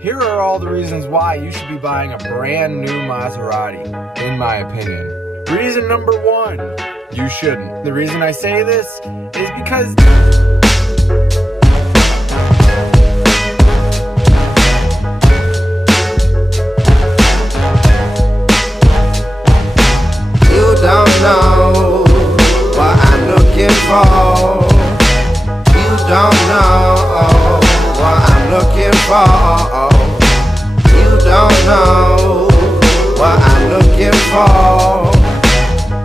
Here are all the reasons why you should be buying a brand new Maserati, in my opinion. Reason number one, you shouldn't. The reason I say this is because you don't know what I'm looking for. You don't know what I'm looking for. You don't know what I'm looking for.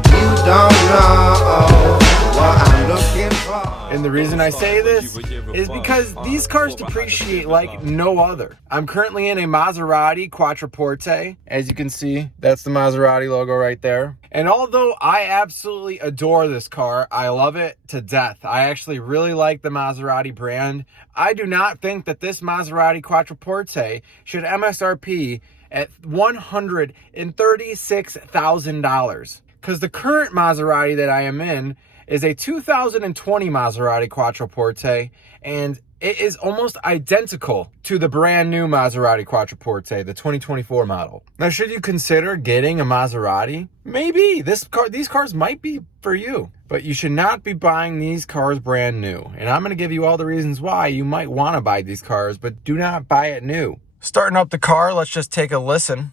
You don't know what I'm looking for. And the reason I say this is because these cars depreciate like no other. I'm currently in a Maserati Quattroporte. As you can see, that's the Maserati logo right there. And although I absolutely adore this car, I love it to death. I actually really like the Maserati brand. I do not think that this Maserati Quattroporte should MSRP at $136,000. Because the current Maserati that I am in is a 2020 Maserati Quattroporte, and it is almost identical to the brand new Maserati Quattroporte, the 2024 model. Now, should you consider getting a Maserati? Maybe. These cars might be for you, but you should not be buying these cars brand new. And I'm going to give you all the reasons why you might want to buy these cars, but do not buy it new. Starting up the car, let's just take a listen.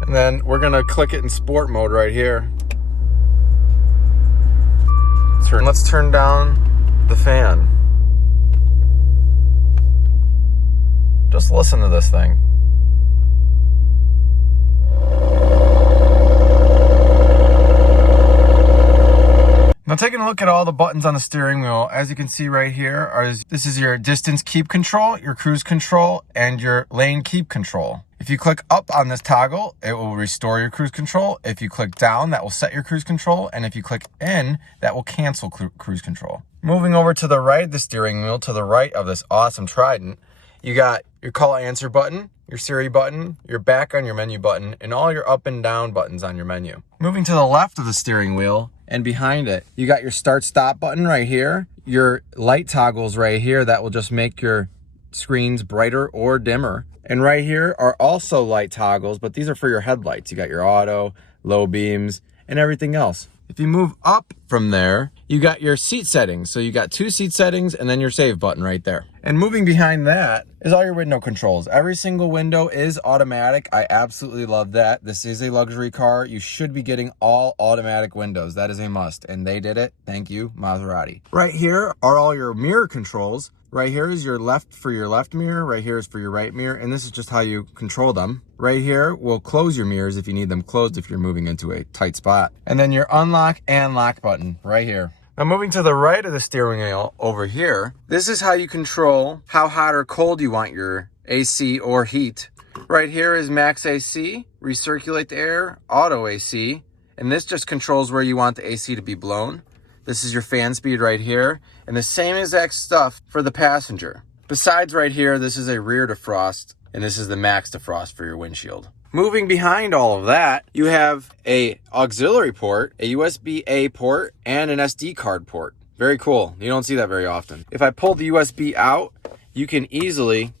And then we're gonna click it in sport mode right here. Let's turn down the fan. Just listen to this thing. Now, taking a look at all the buttons on the steering wheel, as you can see right here, this is your distance keep control, your cruise control, and your lane keep control. If you click up on this toggle, it will restore your cruise control. If you click down, that will set your cruise control. And if you click in, that will cancel cruise control. Moving over to the right of the steering wheel, to the right of this awesome Trident, you got your call answer button, your Siri button, your back on your menu button, and all your up and down buttons on your menu. Moving to the left of the steering wheel and behind it, you got your start stop button right here, your light toggles right here that will just make your screens brighter or dimmer. And right here are also light toggles, but these are for your headlights. You got your auto, low beams, and everything else. If you move up from there, you got your seat settings. So you got 2 seat settings and then your save button right there. And moving behind that is all your window controls. Every single window is automatic. I absolutely love that. This is a luxury car. You should be getting all automatic windows. That is a must. And they did it. Thank you, Maserati. Right here are all your mirror controls. Right here is your left for your left mirror. Right here is for your right mirror. And this is just how you control them. Right here will close your mirrors if you need them closed if you're moving into a tight spot. And then your unlock and lock button right here. Now, moving to the right of the steering wheel over here, this is how you control how hot or cold you want your AC or heat. Right here is max AC, recirculate the air, auto AC, and this just controls where you want the AC to be blown. This is your fan speed right here, and the same exact stuff for the passenger. Besides right here, this is a rear defrost, and this is the max defrost for your windshield. Moving behind all of that, you have a auxiliary port, a USB-A port, and an SD card port. Very cool. You don't see that very often. If I pull the USB out, you can easily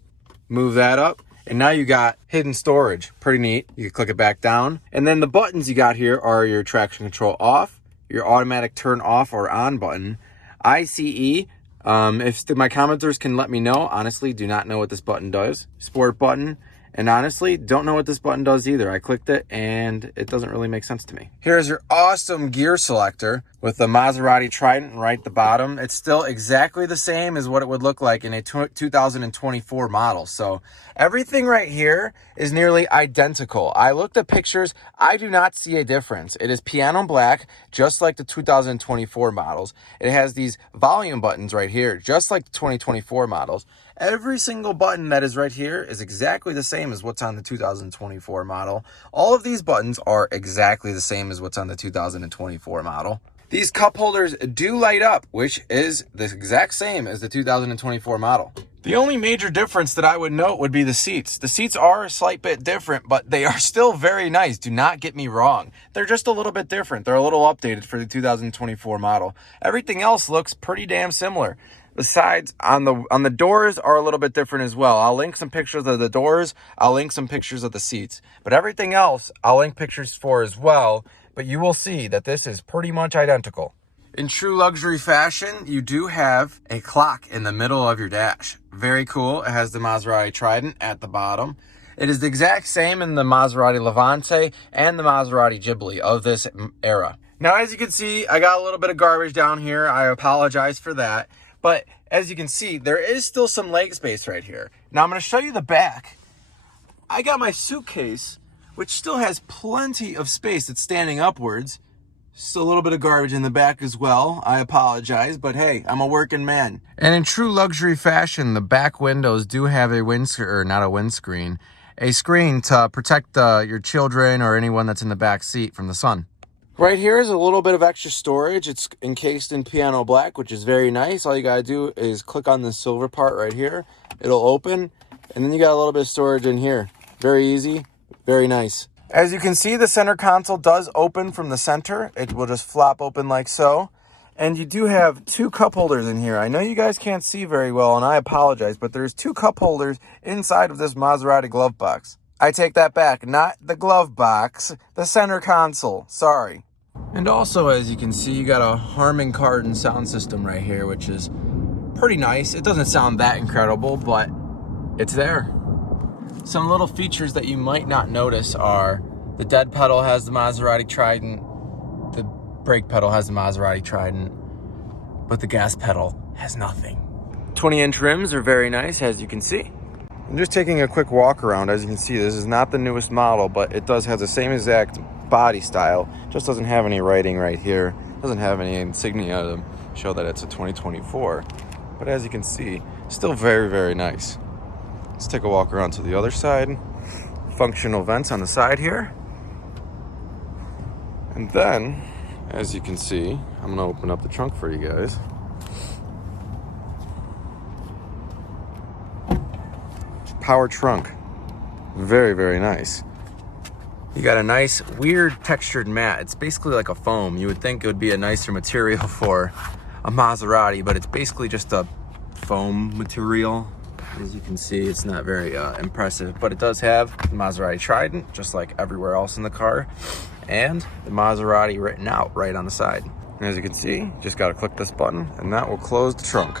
move that up, and now you got hidden storage. Pretty neat. You can click it back down. And then the buttons you got here are your traction control off, your automatic turn off or on button, ICE. If my commenters can let me know, honestly, do not know what this button does. Sport button. And honestly, don't know what this button does either. I clicked it and it doesn't really make sense to me. Here's your awesome gear selector with the Maserati Trident right at the bottom. It's still exactly the same as what it would look like in a 2024 model. So everything right here is nearly identical. I looked at pictures. I do not see a difference. It is piano black, just like the 2024 models. It has these volume buttons right here, just like the 2024 models. Every single button that is right here is exactly the same as what's on the 2024 model. All of these buttons are exactly the same as what's on the 2024 model. These cup holders do light up, which is the exact same as the 2024 model. The only major difference that I would note would be the seats. The seats are a slight bit different, but they are still very nice. Do not get me wrong. They're just a little bit different. They're a little updated for the 2024 model. Everything else looks pretty damn similar. The sides on the doors are a little bit different as well. I'll link some pictures of the doors. I'll link some pictures of the seats. But everything else, I'll link pictures for as well. But you will see that this is pretty much identical. In true luxury fashion, you do have a clock in the middle of your dash. Very cool. It has the Maserati Trident at the bottom. It is the exact same in the Maserati Levante and the Maserati Ghibli of this era. Now, as you can see, I got a little bit of garbage down here. I apologize for that. But as you can see, there is still some leg space right here. Now, I'm going to show you the back. I got my suitcase, which still has plenty of space. It's standing upwards. Still a little bit of garbage in the back as well. I apologize, but hey, I'm a working man. And in true luxury fashion, the back windows do have a windscreen, or not a windscreen, a screen to protect your children or anyone that's in the back seat from the sun. Right here is a little bit of extra storage. It's encased in piano black, which is very nice. All you gotta do is click on the silver part right here. It'll open, and then you got a little bit of storage in here. Very easy, very nice. As you can see, the center console does open from the center. It will just flop open like so. And you do have two cup holders in here. I know you guys can't see very well, and I apologize, but there's two cup holders inside of this Maserati glove box. I take that back. Not the glove box, the center console. Sorry. And also, as you can see, you got a Harman Kardon sound system right here, which is pretty nice. It doesn't sound that incredible, but it's there. Some little features that you might not notice are the dead pedal has the Maserati Trident, the brake pedal has the Maserati Trident, but the gas pedal has nothing. 20-inch rims are very nice, as you can see. I'm just taking a quick walk around. As you can see, this is not the newest model, but it does have the same exact body style. Just doesn't have any writing right here. Doesn't have any insignia to show that it's a 2024. But as you can see, still very, very nice. Let's take a walk around to the other side. Functional vents on the side here. And then, as you can see, I'm gonna open up the trunk for you guys. Power trunk. Very, very nice. You got a nice, weird textured mat. It's basically like a foam. You would think it would be a nicer material for a Maserati, but it's basically just a foam material. As you can see, it's not very impressive, but it does have the Maserati Trident, just like everywhere else in the car, and the Maserati written out right on the side. And as you can see, just got to click this button, and that will close the trunk.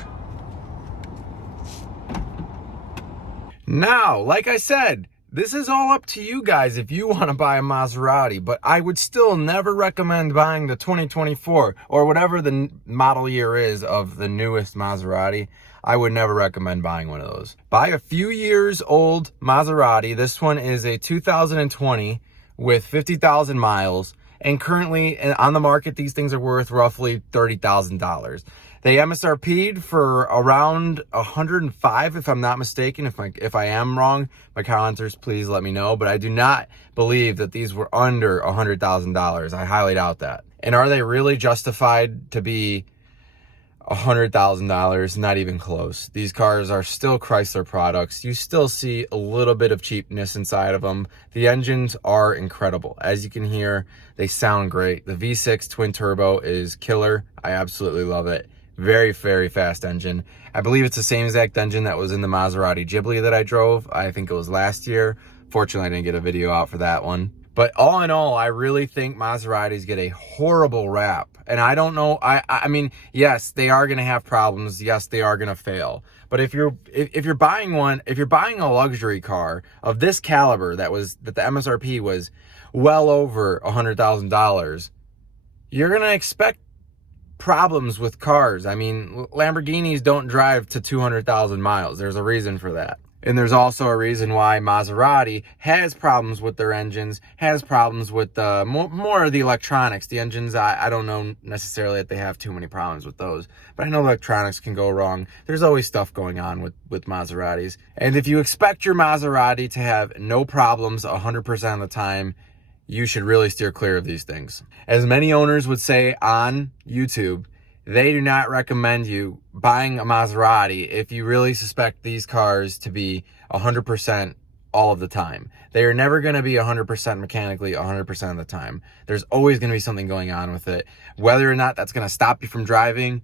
Now, like I said, this is all up to you guys if you want to buy a Maserati, but I would still never recommend buying the 2024 or whatever the model year is of the newest Maserati. I would never recommend buying one of those. Buy a few years old Maserati. This one is a 2020 with 50,000 miles. And currently on the market, these things are worth roughly $30,000. They MSRP'd for around 105, if I'm not mistaken. If I am wrong, my commenters, please let me know. But I do not believe that these were under $100,000. I highly doubt that. And are they really justified to be $100,000? Not even close. These cars are still Chrysler products. You still see a little bit of cheapness inside of them. The engines are incredible. As you can hear, they sound great. The V6 twin turbo is killer. I absolutely love it. Very, very fast engine. I believe it's the same exact engine that was in the Maserati Ghibli that I drove. I think it was last year. Fortunately, I didn't get a video out for that one. But all in all, I really think Maseratis get a horrible rap. And I don't know, I mean, yes, they are going to have problems. Yes, they are going to fail. But if you're buying a luxury car of this caliber that the MSRP was well over $100,000, you're going to expect problems with cars. I mean, Lamborghinis don't drive to 200,000 miles. There's a reason for that. And there's also a reason why Maserati has problems with their engines, has problems with more of the electronics. The engines, I don't know necessarily that they have too many problems with those, but I know electronics can go wrong. There's always stuff going on with Maseratis. And if you expect your Maserati to have no problems 100% of the time, you should really steer clear of these things. As many owners would say on YouTube, they do not recommend you buying a Maserati if you really suspect these cars to be 100% all of the time. They are never going to be 100% mechanically 100% of the time. There's always going to be something going on with it. Whether or not that's going to stop you from driving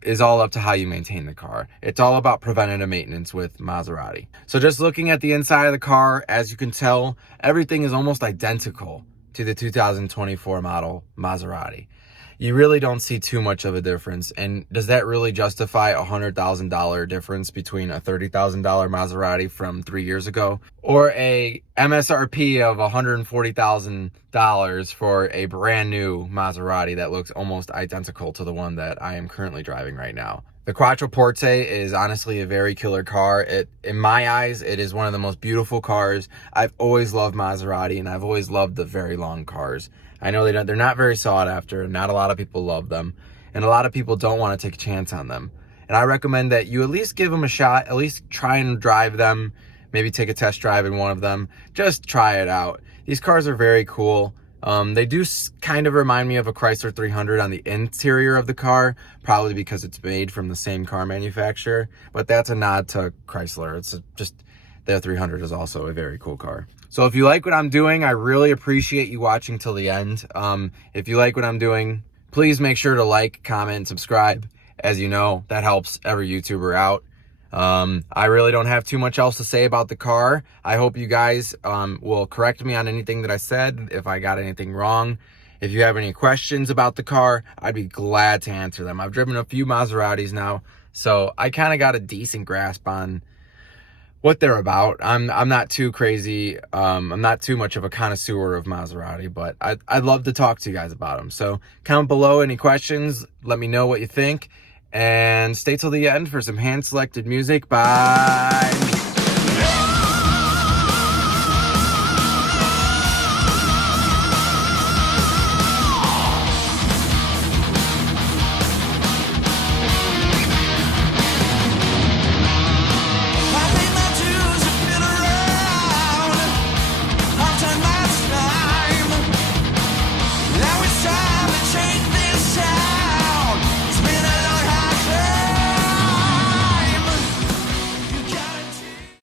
is all up to how you maintain the car. It's all about preventative maintenance with Maserati. So just looking at the inside of the car, as you can tell, everything is almost identical to the 2024 model Maserati. You really don't see too much of a difference. And does that really justify a $100,000 difference between a $30,000 Maserati from 3 years ago or a MSRP of $140,000 for a brand new Maserati that looks almost identical to the one that I am currently driving right now? The Quattroporte is honestly a very killer car. In my eyes, it is one of the most beautiful cars. I've always loved Maserati, and I've always loved the very long cars. I know they're not very sought after, and not a lot of people love them, and a lot of people don't want to take a chance on them. And I recommend that you at least give them a shot, at least try and drive them, maybe take a test drive in one of them. Just try it out. These cars are very cool. They do kind of remind me of a Chrysler 300 on the interior of the car, probably because it's made from the same car manufacturer, but that's a nod to Chrysler. Their 300 is also a very cool car. So if you like what I'm doing, I really appreciate you watching till the end. If you like what I'm doing, please make sure to like, comment, and subscribe. As you know, that helps every YouTuber out. I really don't have too much else to say about the car. I hope you guys will correct me on anything that I said, if I got anything wrong. If you have any questions about the car, I'd be glad to answer them. I've driven a few Maseratis now, so I kind of got a decent grasp on what they're about. I'm not too crazy. I'm not too much of a connoisseur of Maserati, but I'd love to talk to you guys about them. So comment below any questions. Let me know what you think. And stay till the end for some hand-selected music by me.